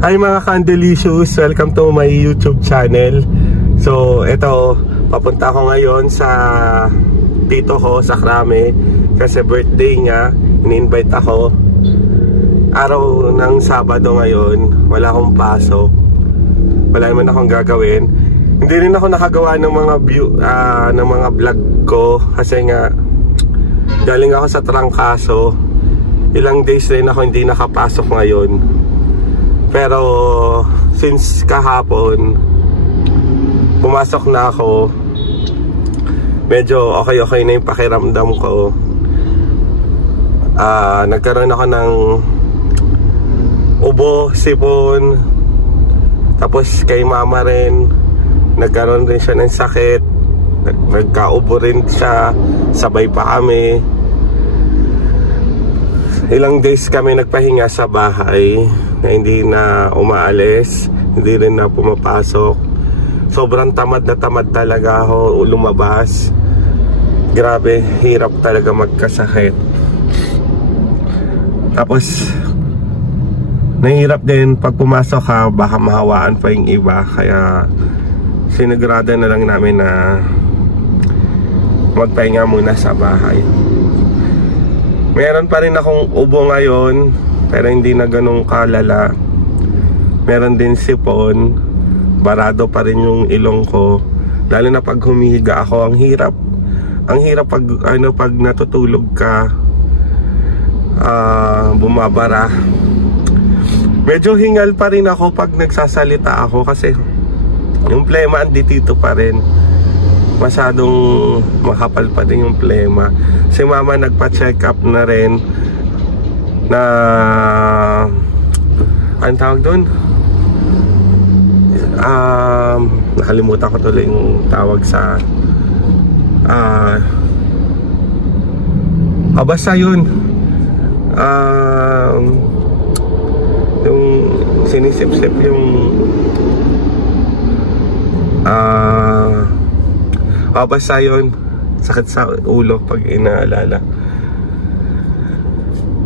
Hi mga Candelicious, welcome to my YouTube channel. So eto, papunta ako ngayon sa tito ko sa Krame kasi birthday niya. Ini-invite ako. Araw ng Sabado ngayon, wala akong pasok, wala naman akong gagawin. Hindi rin ako nakagawa ng mga ng mga vlog ko kasi nga galing ako sa trangkaso. Ilang days rin ako hindi nakapasok ngayon. Pero since kahapon pumasok na ako, medyo okay na yung pakiramdam ko. Nagkaroon ako ng ubo, sipon. Tapos kay mama rin, nagkaroon rin siya ng sakit. Nagkaubo rin siya, sabay pa kami. Ilang days kami nagpahinga sa bahay na hindi na umaalis, hindi rin na pumapasok. Sobrang tamad na tamad talaga ako lumabas. Grabe, hirap talaga magkasakit. Tapos nahihirap din pag pumasok ka, baka mahawaan pa yung iba. Kaya sinigurado na lang namin na magpahinga muna sa bahay. Meron pa rin akong ubo ngayon, pero hindi na ganun kalala. Meron din sipon, barado pa rin yung ilong ko. Lalo na pag humihiga ako, ang hirap pag pag natutulog ka, bumabara. Medyo hingal pa rin ako pag nagsasalita ako kasi yung plema andito pa rin. Masyadong makapal pa din yung plema. Si mama nagpa-check up na rin na anong tawag doon? Nakalimutan ko tuloy yung tawag sa basta yun, yung sinisip-sip yung basta yun, sakit sa ulo pag inaalala.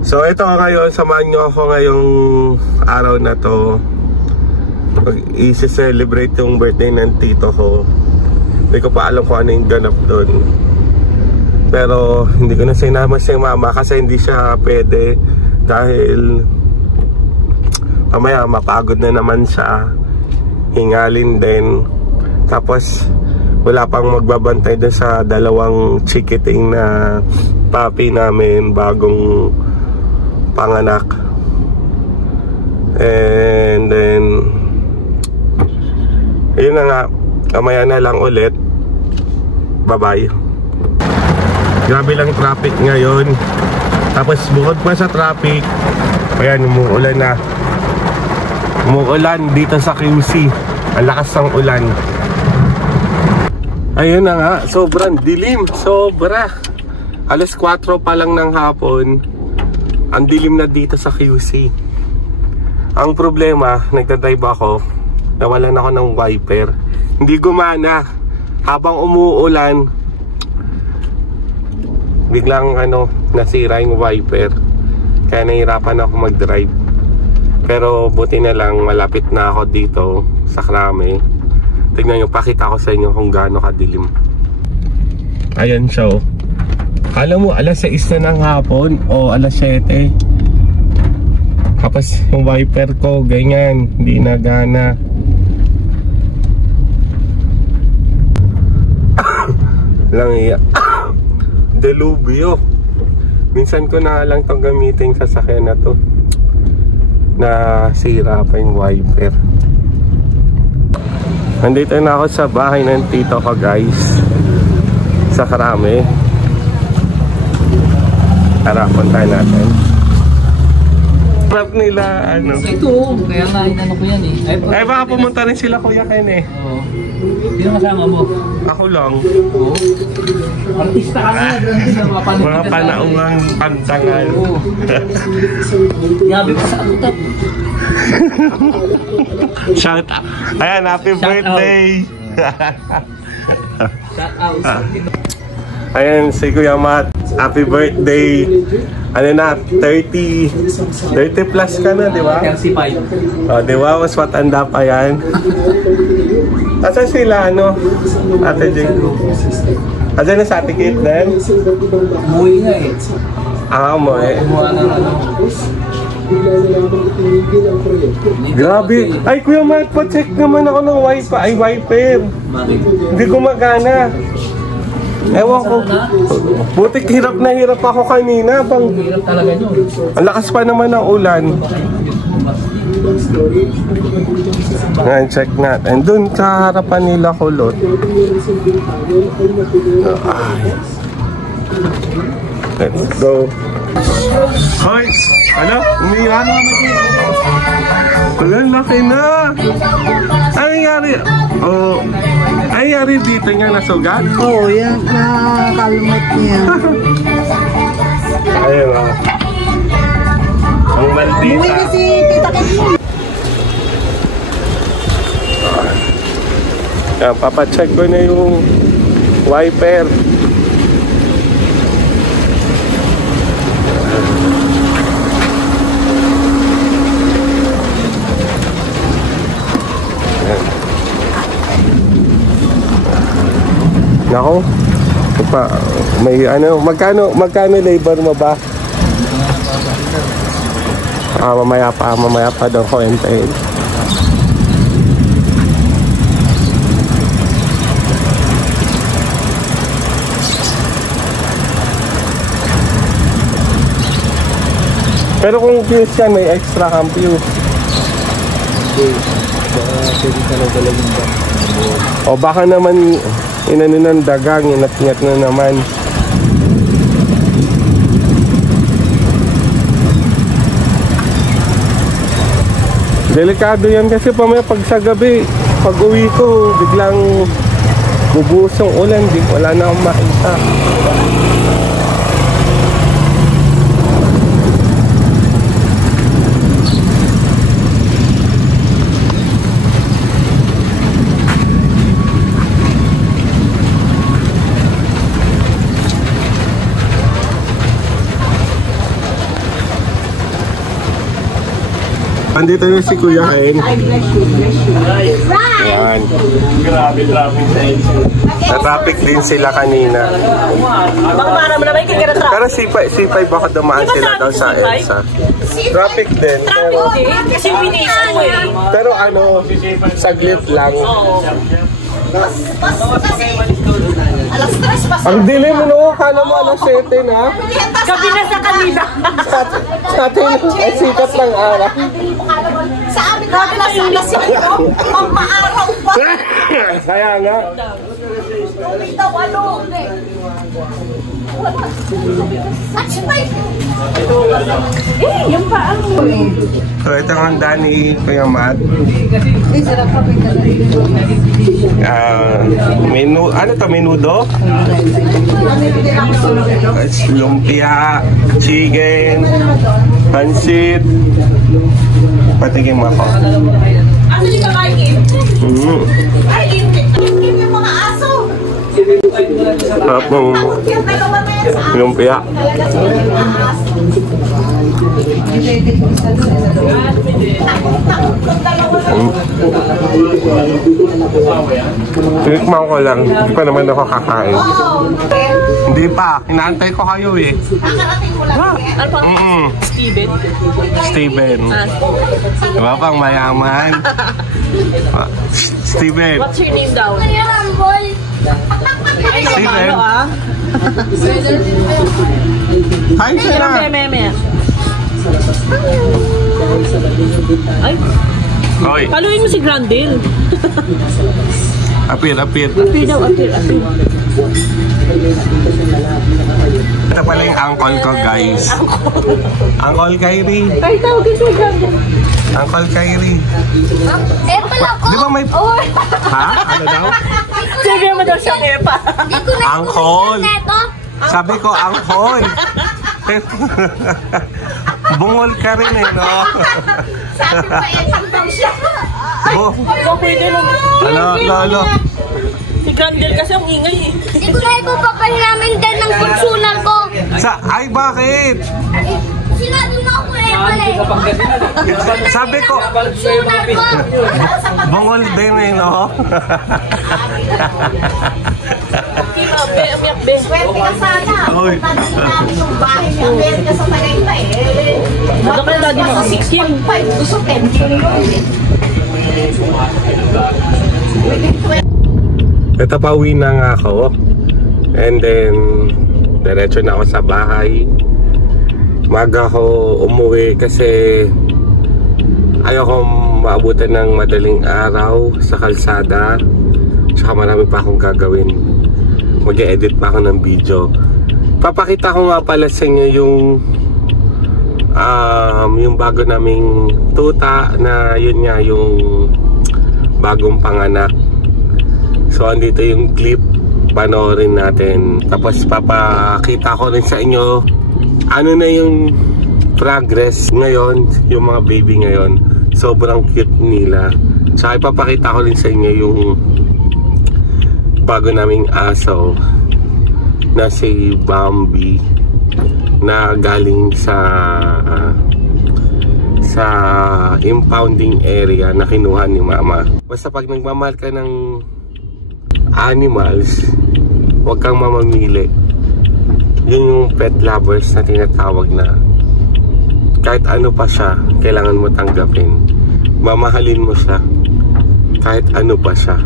So ito ngayon, samahan nyo ako ngayong araw na to. I-celebrate yung birthday ng tito ko. Hindi ko pa alam kung ano yung ganap doon, pero hindi ko na sinama si mama kasi hindi siya pwede. Dahil mamaya mapagod na naman siya, hingalin din. Tapos wala pang magbabantay doon sa dalawang chikiting na papi namin, bagong panganak. And then yun na nga, kamaya na lang ulit. Bye bye. Grabe lang traffic ngayon. Tapos bukod pa sa traffic, ayan, umuulan na. Umuulan dito sa QC. Ang lakas ng ulan. Ayun na nga, sobrang dilim. Sobra. Alas 4 pa lang ng hapon, ang dilim na dito sa QC. Ang problema, nagdadrive ako, nawalan ako ng wiper. Hindi gumana. Habang umuulan, biglang nasira yung wiper. Kaya nahirapan ako mag-drive. Pero buti na lang, malapit na ako dito sa Krame. Tignan nyo, pakita ko sa inyo kung gaano kadilim. Ayan siya, oh. Alam mo, alas 6 na ng hapon o alas 7. Tapos yung wiper ko, ganyan, hindi na gana. Lang iya. Delubyo. Minsan ko na lang itong gamitin sa sasakyan na to. Nasira pa yung wiper. Nandito na ako sa bahay ng tito ko, guys, sa Krame. Tara, puntahan natin. Harap nila, Ito, kaya nga inano ko yan eh. Ay, baka pumunta rin sila, Kuya Ken eh. Oo. Sino kasama mo? Ako lang. Oo. Artista ka nga, mga panaungang pantangal. Oo. Yabi pa sa utap. Shout out. Ayan, happy birthday. Shout out. Ayan, si Kuya Matt. Happy birthday. Ano na, 30 plus ka na, di ba? 35. O, di ba? Mas matanda pa yan. Asan sila, ano? Ate Jake. Asan na sa Ate Kate din? Umuwi na eh. Mo eh. Kumuha na ano. Grabe. Ay, Kuya Matt, pa-check naman ako ng wifi. Ay, wiper. Bakit? Hindi gumagana. Ewan ko. Butik hirap na hirap ako kanina. Hirap talaga yun. Ang lakas pa naman ng ulan. Ngayon, check natin. Doon sa harapan nila kulot. Let's go. Hoy! Ano? Umiilan? Ang laki na! Ano nangyari? Oh, ano nangyari dito niya nasugat? Oo, yan. Nakakalumot niya. Ayun o. Ang maldita. Umuwi na si Tita Kate. Papacheck ko na yung wiper. Nako. May ano, magkano labor mo ba? Mamaya pa daw ko entail. Pero kung fuse yan, may extra kang fuse. Baka pwede talaga yung ba? O baka naman inano ng dagang, inat-ingat na naman. Delikado yan kasi pamaya pag sa gabi, pag uwi ko, biglang bubuhos yung ulan, wala na akong makita. Andito na si Kuya Hain. Ayan. Grabe traffic na yun. Na-traffic din sila kanina. Baka para mo naman yung kikira traffic. Pero C5 baka dumaan sila daw sa EDSA. Traffic din. Traffic din. Kasi binis mo eh. Pero ano, saglit lang. Alas 3 pa. Ang dilim no, kala mo alas 7 na. Gabi na sa kanina. Sa atin, ay sikat ng araw. Sa amin na alas 5. Ang maaraw pa. Kaya nga. Ito, ano? Yung paan mo eh. So ito ang Dani, Kuya Matt. Ano to, menudo? Lumpia, chicken, pansit. Patigim ako. Ano yung kakain? Ay, init yung mga aso. Tapos lumpia. Tinikman ko lang. Hindi pa naman ako kakain. Hindi pa. Inaantay ko kayo eh. Ano pang Steven. Diba pang mayaman? Steven. What's your name daw? Steven. Hi, sila. Meme. Ay, Oy, paluin mo si Grandel. apir. Apir daw. Ito pala yung uncle ko, guys. Uncle Kyrie. Ay, tawagin si Grandel. Uncle Kyrie. Eh, pala ko. Di ba may... Oh. Ha? Ano daw? Sabi mo daw siya Mepa. Hindi ko na Angkol. neto. Sabi ko, uncle. Bungol ka rin eh, no? Sabi pa, eh, daw siya. Oh. So, pwede lang. Ano, lolo? Si Grandel kasi ang ingay eh. Hindi ko na ipapapahiramin din ng consular ko. Ay, bakit? Sinabi mo ako pala eh. Sabi ko, Consular ko. bungol din eh, no? Swerte ka sana. Oy. Tadalhin namin yung bahay niya. Meron ka sa Tagaytay eh. Ano kaya daddy mo? 6.5. Gusto 10. Ito, pauwi na nga ako. And then, diretso na ako sa bahay. Maga ako umuwi kasi ayoko maabutan ng madaling araw sa kalsada. Tsaka marami pa akong gagawin. Mag-edit pa ako ng video. Papakita ko nga pala sa inyo yung bago naming tuta na yun nga yung bagong panganak. So andito yung clip, panoorin natin. Tapos papakita ko rin sa inyo ano na yung progress ngayon, yung mga baby ngayon. Sobrang cute nila. Tsaka ipapakita ko rin sa inyo yung bago naming aso na si Bambi na galing sa impounding area na kinuha ni mama. Basta pag nagmamahal ka ng animals, huwag kang mamamili. Yun yung pet lovers na tinatawag na kahit ano pa siya, kailangan mo tanggapin. Mamahalin mo siya kahit ano pa siya.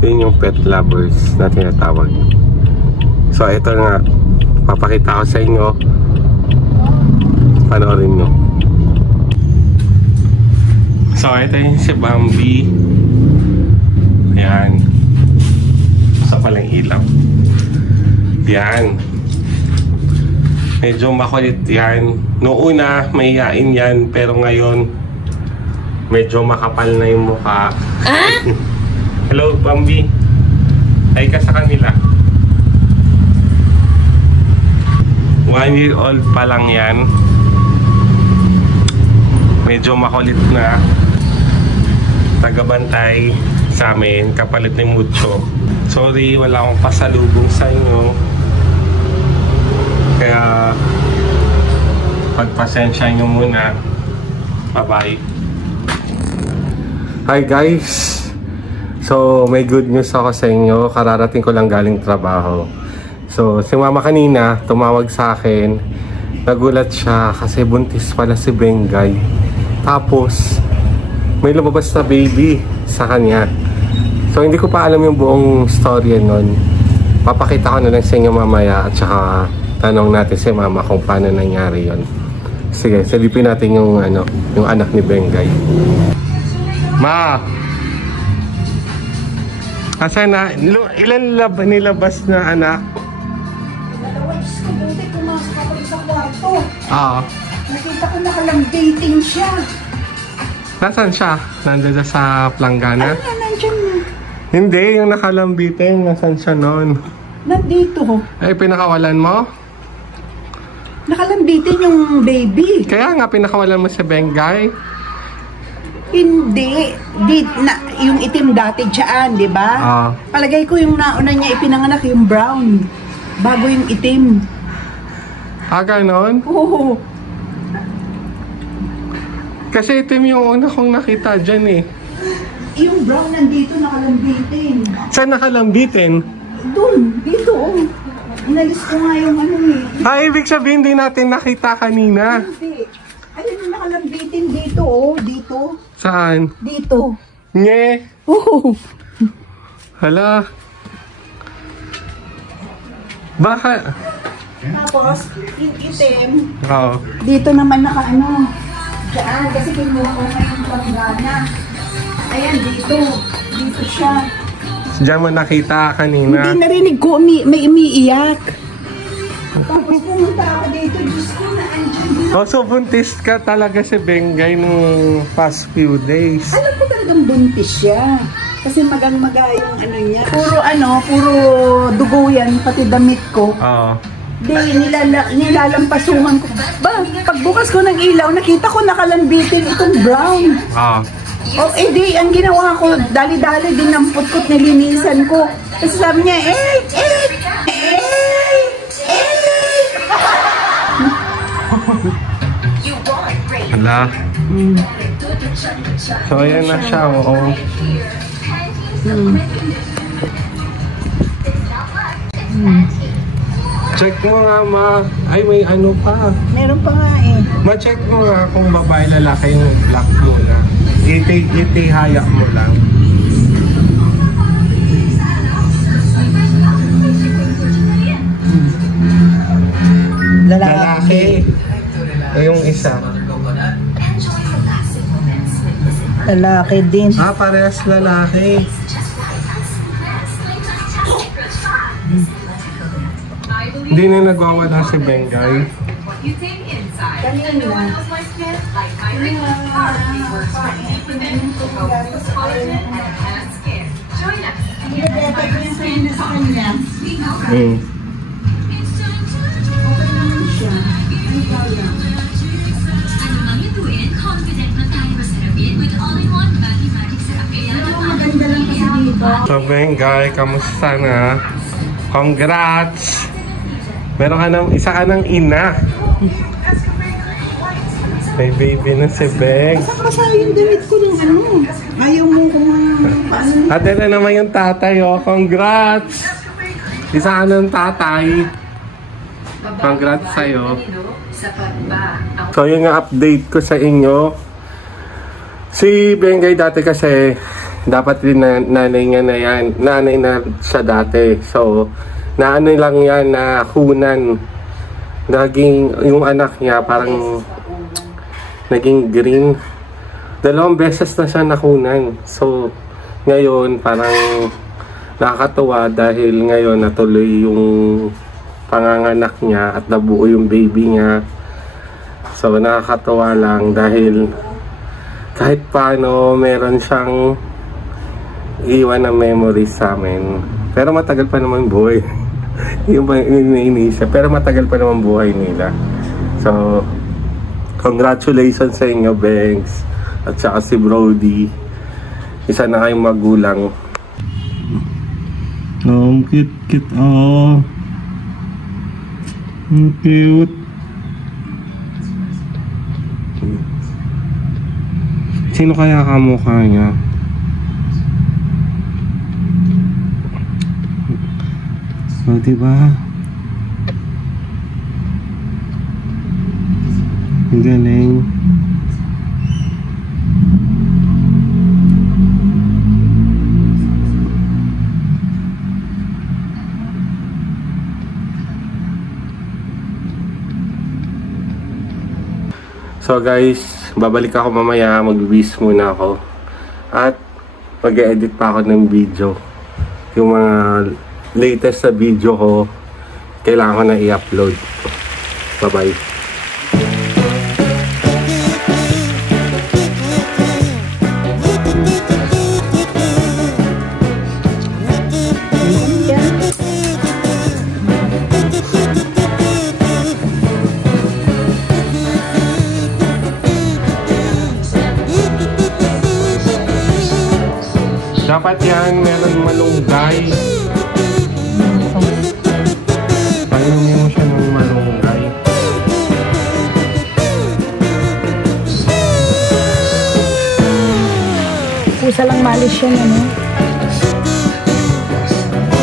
Yun yung pet lovers na tinatawag. So ito nga, papakita ko sa inyo. Panoorin nyo. So ito yung si Bambi. Ayan. Sa palang ilaw. Yan. Medyo makulit yan. Noong una, mahihain yan. Pero ngayon, medyo makapal na yung mukha. Hello, Bambi. Ay ka sa kanila. 1 year old pa lang yan. Medyo makulit na. Tagabantay sa amin. Kapalit ni Mucho. Sorry, wala akong pasalubong sa inyo. Kaya pagpasensya nyo muna. Bye-bye. Hi guys. So may good news ako sa inyo. Kararating ko lang galing trabaho. So si mama kanina tumawag sa akin. Nagulat siya kasi buntis pala si Bengay. Tapos may lumabas na baby sa kanya. So hindi ko pa alam yung buong story nun. Papakita ko na lang sa inyo mamaya. At saka tanong natin si mama kung paano nangyari yon. Sige, silipin natin yung anak ni Bengay. Ma! Asan na? Ilan nilabas na anak? Dalawas ko, buti pumasok ako sa kwarto. Oo. Nakita ko nakalamdating siya. Nasaan siya? Nandun sa planggana? Ano na, nandiyan na. Hindi, yung nakalambitin. Nasaan siya noon? Nandito. Ay, pinakawalan mo? Nakalambitin yung baby. Kaya nga, pinakawalan mo si Bengay. Hindi. Yung itim dati dyan, di ba? Palagay ko yung nauna niya ipinanganak yung brown. Bago yung itim. Ganon? Oo. Kasi itim yung una kong nakita dyan eh. Yung brown nandito nakalambitin. Saan nakalambitin? Doon, dito oh. Inalis ko nga yung ano eh. Ibig sabihin hindi natin nakita kanina. Hindi. Ayun yung nakalambitin dito oh, dito. Saan? Dito. Nye. Oh. Hala. Baka. Tapos, yung itim, Oo. dito naman nakaano. Diyan, kasi kinuha ko ngayong planggana. Ayan, dito. Dito siya. Diyan mo nakita kanina. Hindi narinig ko, may umiiyak. Tapos pumunta ako dito, Diyos ko na andyan. So buntis ka talaga si Bengay nung past few days. Alam ko talagang buntis siya. Kasi magang-maga yung ano niya. Puro dugo yan, pati damit ko. Oo. Di, nilalampasuhan ko. Ba, pagbukas ko ng ilaw, nakita ko nakalambitin itong brown. Oo. O, di, ang ginawa ko, dali-dali, dinampot ko't nilinisan ko. Tapos sabi niya, Hala. So, ayan na siya, oo. Check mo nga, ma. Ay, may ano pa. Meron pa nga eh. Ma-check mo nga kung babae lalaki yung black mo na. Iti-hayak mo lang. Lalaki. Eh, yung isa. Lalaki din. Ah, parehas lalaki. Hindi na nagwawala si Bengay. So Bengay, kamusta na? Congrats! Meron ka ng, isa ka ng ina. May baby na si Beng. Kasi yung damit ko ng ano. Ayaw mo kung paano. At ito naman yung tatay, oh. Congrats! Isa ka ng tatay. Congrats sa'yo. So yung update ko sa inyo. Si Bengay dati kasi dapat din na nanay niya na yan. Nanay na siya dati. So naano lang yan na hunan. Naging yung anak niya parang naging green. 2 beses na siya nakunan. So ngayon parang nakakatuwa dahil ngayon natuloy yung panganganak niya at nabuo yung baby niya. So nakakatuwa lang dahil kahit paano meron siyang iwan na memories sa amin. Pero matagal pa naman buhay. Yung pa iniisip. Pero matagal pa naman buhay nila. So congratulations sa inyo, Bengs. At saka si Brody. Isa na kayong magulang. Oh, cute. Oh. Cute. Sino kaya kamukha niya? So, diba? Ang galing. So guys, babalik ako mamaya, mag-wish muna ako. At mag-edit pa ako ng video. Yung mga latest na video ko, kailangan ko na i-upload. Bye-bye. Dapat yan, meron malunggay. Painumin mo siya ng malunggay. Pusa lang malis yan, ano?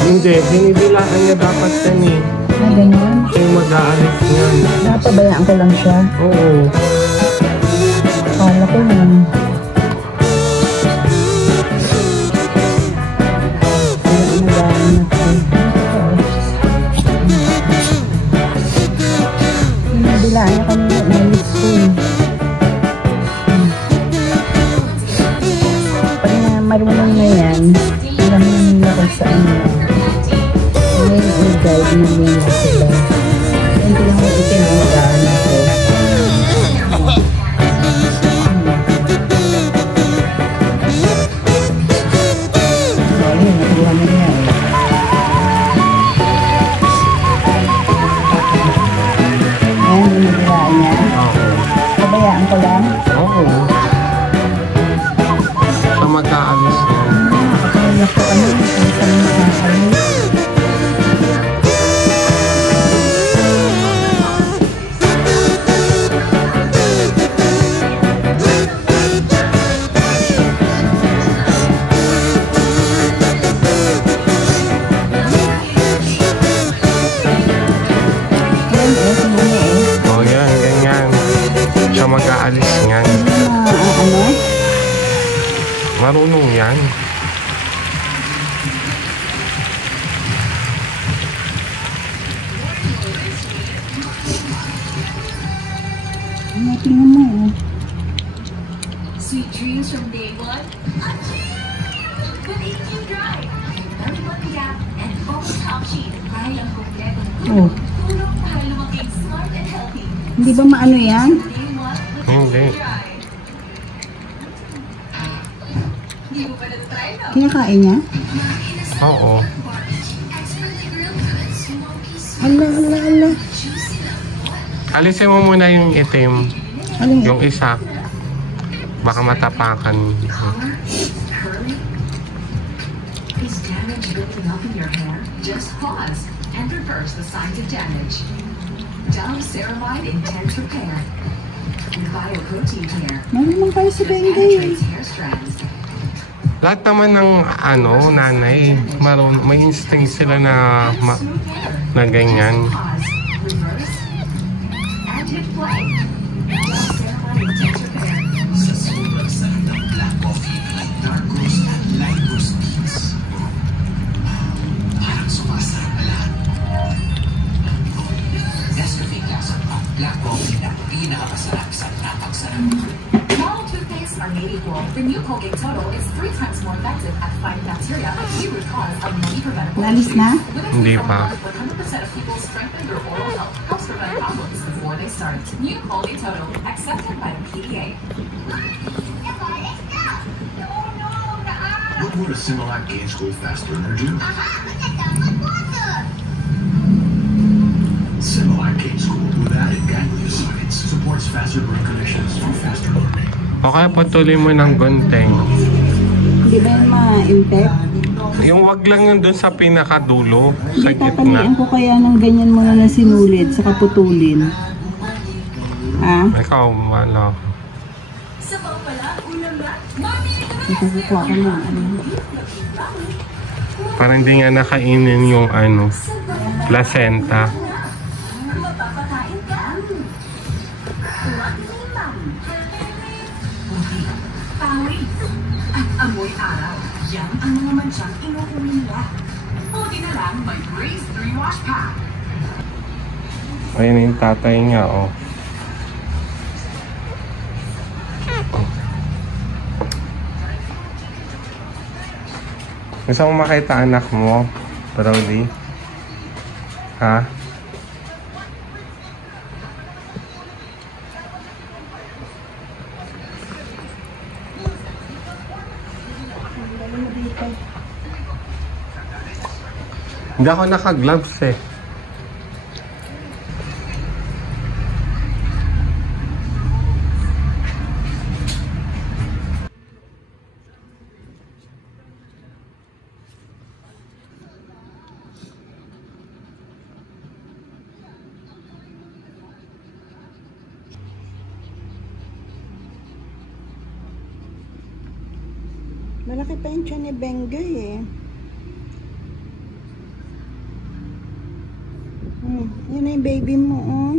Hindi, binibilaan niya dapat yan eh. Na gano'n? Siya yung mag-aalis niyan. Napabayaan ko lang siya. Oo. Kala ko lang. Nabilaan niya kami na malis ko eh. Pag na marunong na yan, alam na nila kung saan na. Ngayon i-guide na nila sila. Hindi lang ako itinamagaan ako. Ayun, nakuha na niya eh. Ayan, binibilaan niya. Pabayaan ko lang. Oo. Sa mag-aalis niya. Nakakaiyak ko ano. Ang sarang nakakaiyak. Marunong yan. Tingnan mo, oh. Sweet dreams from day one. With AQ Drive. Belly button gap and focus top sheet. Dahil ang kompleto ng Oh. tulong para lumaging smart and healthy. Hindi ba maano yan? Day one with Hindi. AQ Drive. Hindi mo pa na-try, no? Kinakain niya? Oo. Ala. Alisin mo muna yung itim. Alin Yung isa. Baka matapakan. Is damage building up in your hair? Just pause and reverse the signs of damage. Dove Ceramide Intense Repair. Bioprotein Care. Marunong kayo si Benday. Penetrates hair strands. Lahat naman ng nanay, may instinct sila na Smooth hair. na ganyan. Pause, reverse, and hit play. Dove Ceramide Intense Repair. Sa sobrang sarap ng black coffee, dark roast at light roast beans. Parang sumasarap na lahat. Nescafe Classic ang black coffee na pinakamasarap sa napagsarap. All toothpastes are made equal. The new Colgate Total is 3 times more effective at fighting bacteria, a key root cause of many preventable Nalis na? With a Hindi formula pa. that 100% of people strengthen their oral health, helps prevent problems before they start. New Colgate Total, accepted by the PDA. What would a Similac Gain School Fast Learner do? Similac Gain School with added gangliosides supports faster brain connections for faster learning. O kaya patuloy mo ng gunting. Hindi ba yan ma-infect? Yung wag lang yun dun sa pinakadulo, sa Hindi, tatalian gitna. ko kaya ng ganyan mo na sinulid, saka putulin. Ha? Ikaw, ano. Sabaw pala, ulam na. Ikukuha ko na. Ano? Parang hindi nga nakainin yung placenta. Mapapakain ka. Pawis at amoy araw. Yan ang mga mansyang inuuwi nila. Buti na lang may Breeze 3 Wash Pack. Ayun yung tatay niya, oh. Gusto mo makita anak mo, Brody? Ha? Hindi ako naka-gloves eh. Malaki pa yung tiyan ni Bengay eh. Yun na yung baby mo, oh.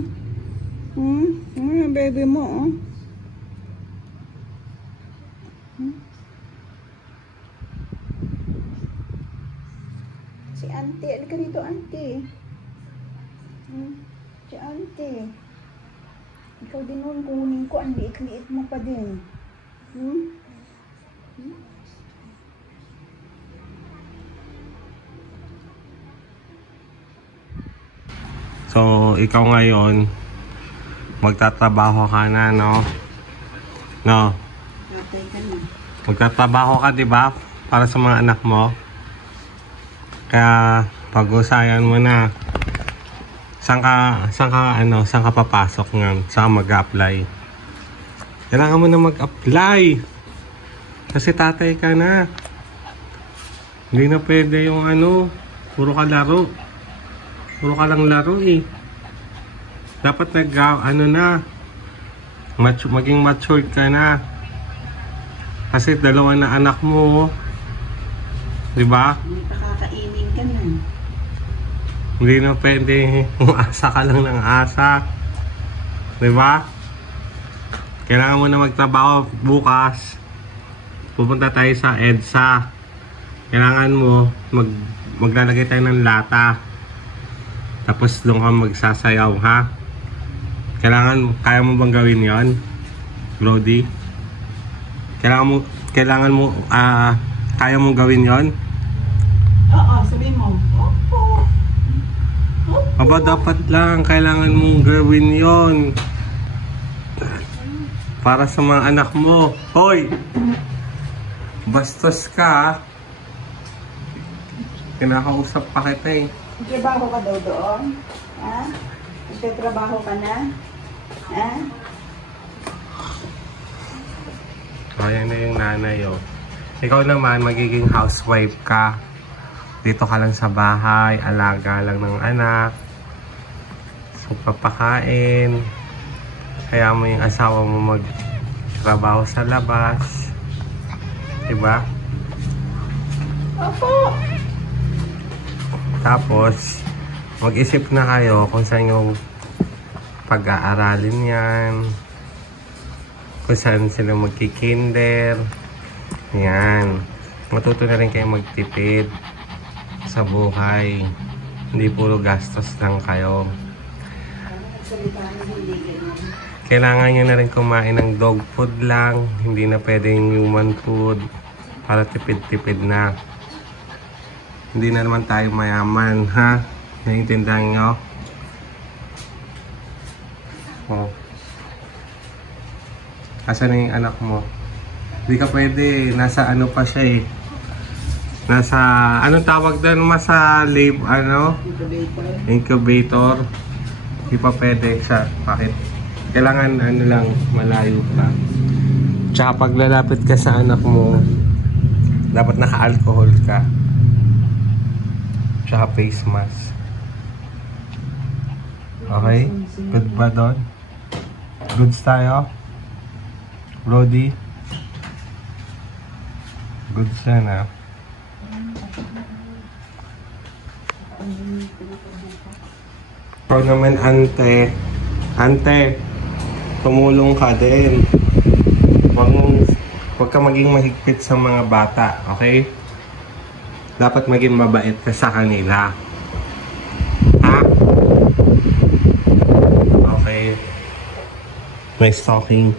Yun yung baby mo, oh. Si auntie, alika dito, auntie. Si auntie. Ikaw din nun, kunin ko, ang liit-liit mo pa din. So, ikaw ngayon, magtatrabaho ka na, no? No? Natay ka na. Magtatrabaho ka, di ba? Para sa mga anak mo. Kaya, pag-usayan mo na. Saan ka papasok nga? Saan ka mag-apply? Kailangan mo na mag-apply. Kasi tatay ka na. Hindi na pwede yung puro ka laro. Puro ka lang laro eh. Dapat maging matured ka na. Kasi 2 na anak mo. Di ba? May pakakainin ka na. Hindi na pwede. Asa ka lang ng asa. Di ba? Kailangan mo na magtrabaho bukas. pupunta tayo sa EDSA. Kailangan mo maglalagay tayo ng lata. Tapos doon ka magsasayaw, ha? Kaya mo bang gawin 'yon? Brody? Kaya mo gawin 'yon? Oo, sabihin mo. Opo. Aba, dapat lang. Kailangan mong gawin 'yon. Para sa mga anak mo. Hoy! Bastos ka, ha? Kinakausap pa kita eh. Nagtrabaho ka daw doon? Ha? Nagtatrabaho ka na? Ha? Ayan na yung nanay, oh. Ikaw naman, magiging housewife ka. Dito ka lang sa bahay, alaga lang ng anak. Papakain. Kaya mo yung asawa mo magtrabaho sa labas. Diba? Opo. Tapos, mag-isip na kayo kung saan yung pag-aaralin yan. Kung saan sila magkikinder. Yan. Matuto na rin kayo magtipid sa buhay. Hindi puro gastos lang kayo. Kailangan nyo na rin kumain ng dog food lang. Hindi na pwedeng human food. Para tipid-tipid na. Hindi na naman tayo mayaman, ha? Naiintindihan nyo? Oh. Asan na yung anak mo? Hindi ka pwede. Nasa ano pa siya eh. Nasa, anong tawag doon? Nasa lab, ano? Incubator. Hindi pa pwede siya. Bakit? Kailangan ano lang, malayo pa. Tsaka pag lalapit ka sa anak mo, dapat naka-alcohol ka. Tsaka face mask. Okay? Good ba doon? Goods tayo? Brody? Goods yan, ha? Ikaw naman, ante. Ante, tumulong ka din. Huwag ka maging mahigpit sa mga bata, okay? Dapat maging mabait ka sa kanila. Ha? Okay. Nice talking.